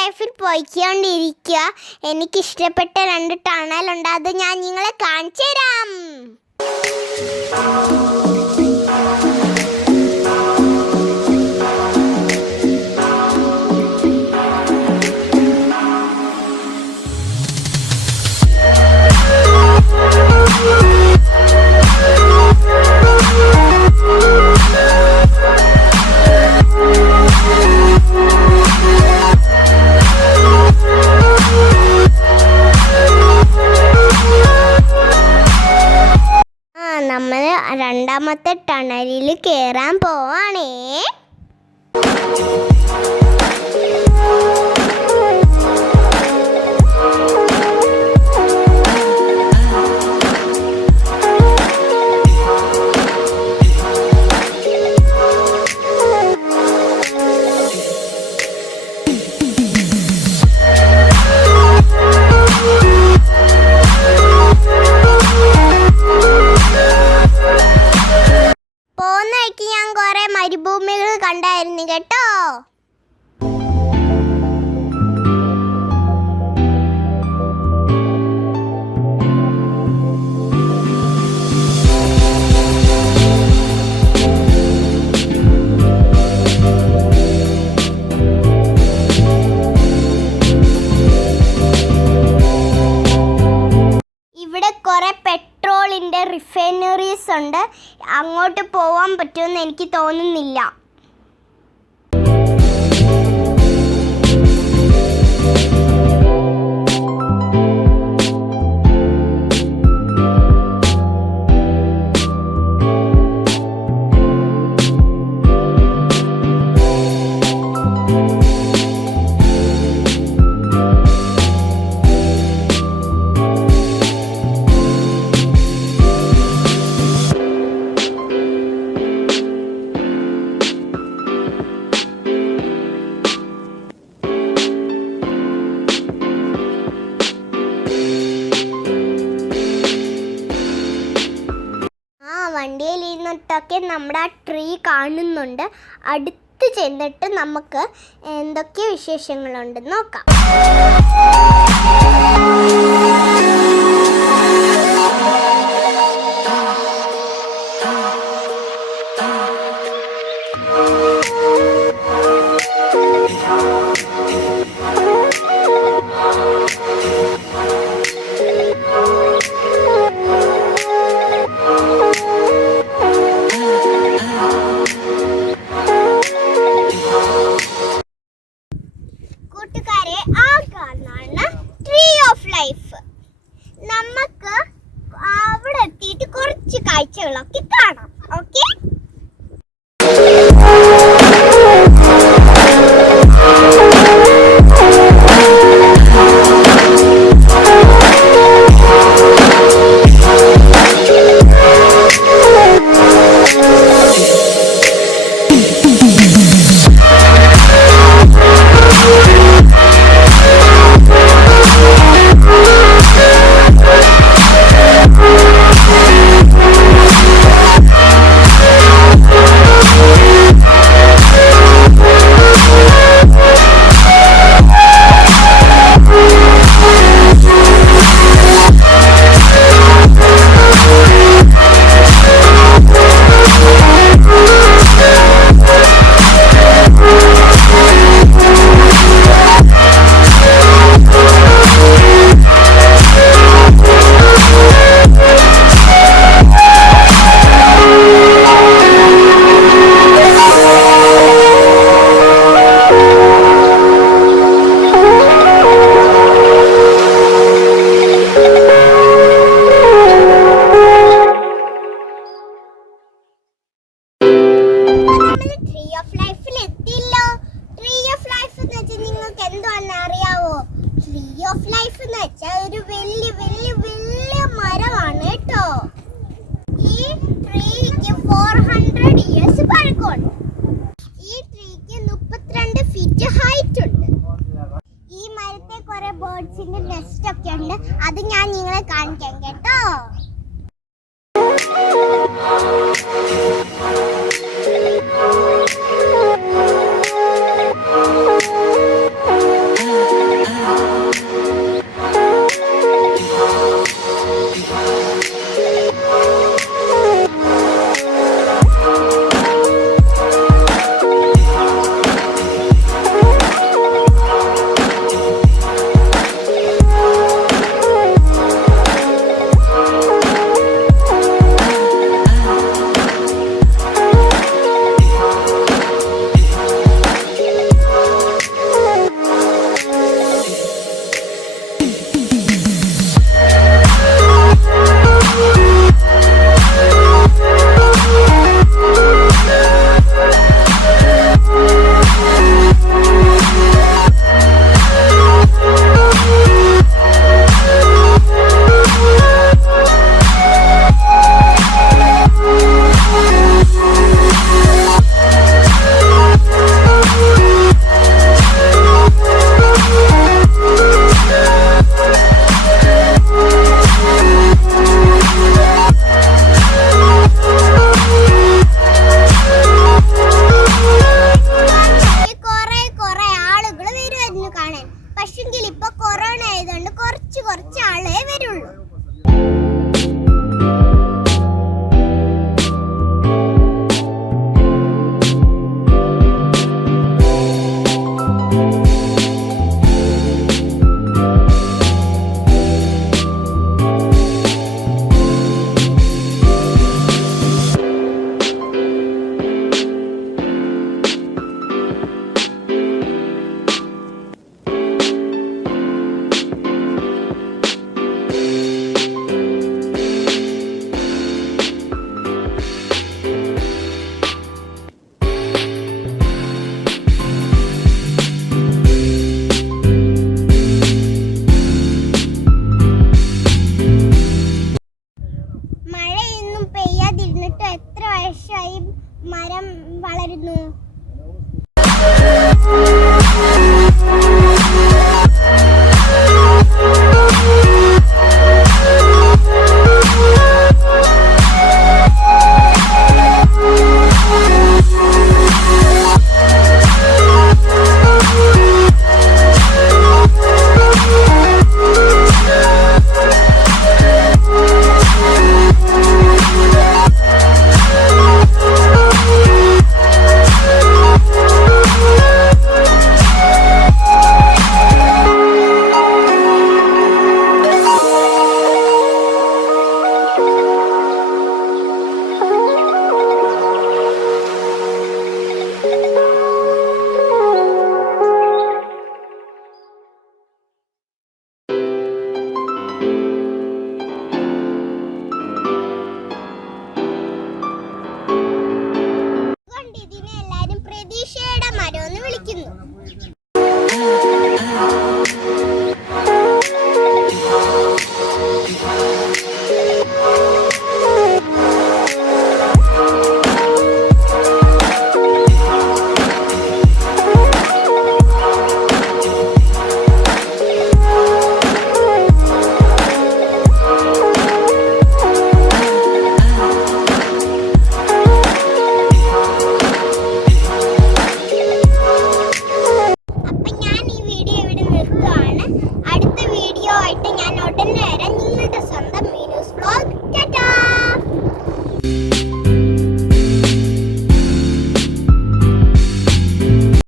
ലൈഫിൽ പോയിക്കൊണ്ടിരിക്കുക. എനിക്കിഷ്ടപ്പെട്ട 2 ടണലുണ്ട്, അത് ഞാൻ നിങ്ങളെ കാണിച്ചു തരാം. നമ്മൾ രണ്ടാമത്തെ ടണലിൽ കയറാൻ പോവാണേ. ഞാൻ കുറെ മരുഭൂമികൾ കണ്ടായിരുന്നു കേട്ടോ. ഇവിടെ കുറെ പെട്രോളിൻ്റെ റിഫൈനറീസ് ഉണ്ട്. അങ്ങോട്ട് പോകാൻ പറ്റുമെന്ന് എനിക്ക് തോന്നുന്നില്ല. വണ്ടിയിൽ ഇരുന്നിട്ടൊക്കെ നമ്മുടെ ആ ട്രീ കാണുന്നുണ്ട്. അടുത്ത് ചെന്നിട്ട് നമുക്ക് എന്തൊക്കെ വിശേഷങ്ങളുണ്ടെന്ന് നോക്കാം. കൂട്ടുകാരെ, ആ കാണാണ് ട്രീ ഓഫ് ലൈഫ്. നമുക്ക് അവിടെ എത്തിയിട്ട് കുറച്ച് കാഴ്ചകളൊക്കെ കാണാം. ഓക്കെ, ഒരു വലിയ മരമാണ് കേട്ടോ. ഈ ട്രീക്ക് 400 ഇയേഴ്സ് പഴക്കമുണ്ട്. ഈ ട്രീക്ക് 32 ഫീറ്റ് ഹൈറ്റ് ഉണ്ട്. ഈ മരത്തെ കുറെ ബേർഡ്സിന്റെ നെസ്റ്റ് ഒക്കെ ഉണ്ട്. അത് ഞാൻ നിങ്ങളെ കാണിക്കാം കേട്ടോ. പക്ഷെങ്കിൽ ഇപ്പൊ കൊറോണ ആയതുകൊണ്ട് കുറച്ച് ആളെ വരുള്ളൂ. പെയ്യാതിരുന്നിട്ട് എത്ര വർഷമായി മരം വളരുന്നു? ഇതിനെ എല്ലാരും പ്രതീക്ഷയുടെ മരം എന്ന് വിളിക്കുന്നു. അടുത്ത വീഡിയോ ആയിട്ട് ഞാൻ ഉടനെ വരാം. നിങ്ങളുടെ സ്വന്തം മീനൂസ് വ്ലോഗ്. ടാറ്റാ.